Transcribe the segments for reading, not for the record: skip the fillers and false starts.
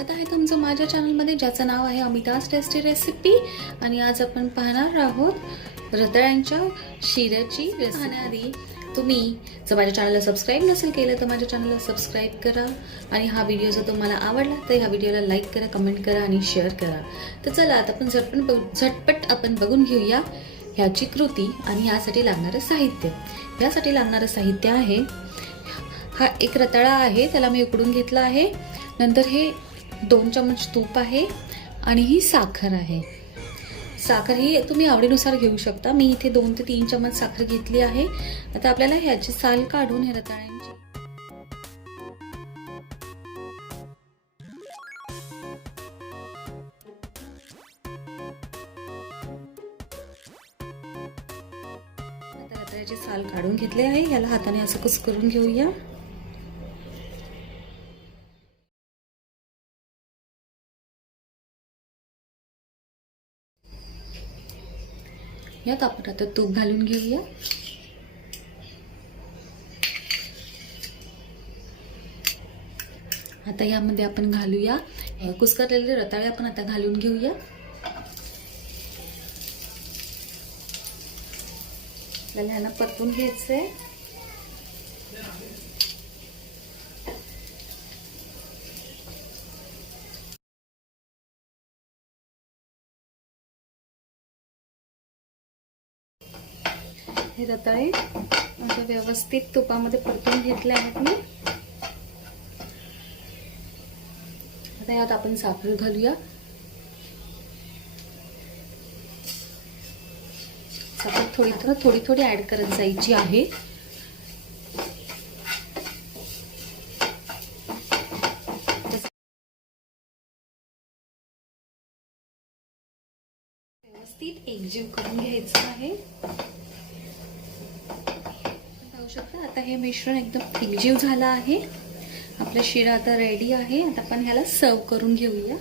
स्वागत आहे तुमचं माझ्या चॅनलमध्ये, ज्याचं नाव आहे अमिताज टेस्टी रेसिपी। आणि आज आपण पाहणार आहोत रताळ्यांच्या शिऱ्याची रेसिपी। आधी तुम्ही जर माझ्या चॅनलला सबस्क्राइब नसेल केलं तर माझ्या चॅनलला सबस्क्राइब करा आणि हा व्हिडिओ जर तुम्हाला आवडला तर ह्या व्हिडिओला लाईक करा, कमेंट करा आणि शेअर करा। तर चला आता आपण झटपट आपण बघून घेऊया ह्याची कृती आणि यासाठी लागणारं साहित्य। यासाठी लागणारं साहित्य आहे हा एक रताळा आहे, त्याला मी उकडून घेतला आहे। नंतर हे 2 चमच तूप आहे आणि ही साखर आहे। साखर ही तुम्ही आवडीनुसार घेऊ शकता। मी इथे 2 ते 3 चमच साखर घेतली आहे। आता आपल्याला ह्याची साल काढून हे रताळ्यांची रताळ्याची साल काढून घेतली आहे। याला हाताने असं कुस्करून घेऊया। यात आपण आता तूप घालून घेऊया। आता यामध्ये आपण घालूया कुस्करलेले रताळे, आपण आता घालून घेऊया। आपल्याला ह्याला परतून घ्यायचंय। हे रताळे म्हणजे व्यवस्थित तुपामध्ये परतून घेतले आहेत मी। आता यात आपण साखर घालूया। साखर थोडी ऍड करत जायची आहे। व्यवस्थित एकजीव करून घ्यायचं आहे। शकता आता हे मिश्रण एकदम एकजीव झालं आहे। आपला शिरा आता रेडी आहे। आता आपण ह्याला सर्व करून घेऊया।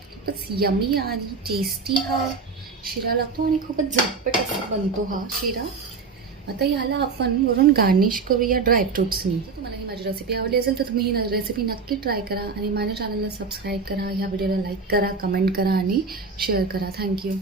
खूपच यमी आणि टेस्टी हा शिरा लागतो आणि खूपच झटपट असा बनतो हा शिरा। आता याला आपण वरून गार्निश करूया ड्रायफ्रुट्सनी। तुम्हाला ही माझी रेसिपी आवडली असेल तर तुम्ही ही रेसिपी नक्की ट्राय करा आणि माझ्या चॅनलला सबस्क्राइब करा, ह्या व्हिडिओला लाईक करा, कमेंट करा आणि शेअर करा। थँक्यू।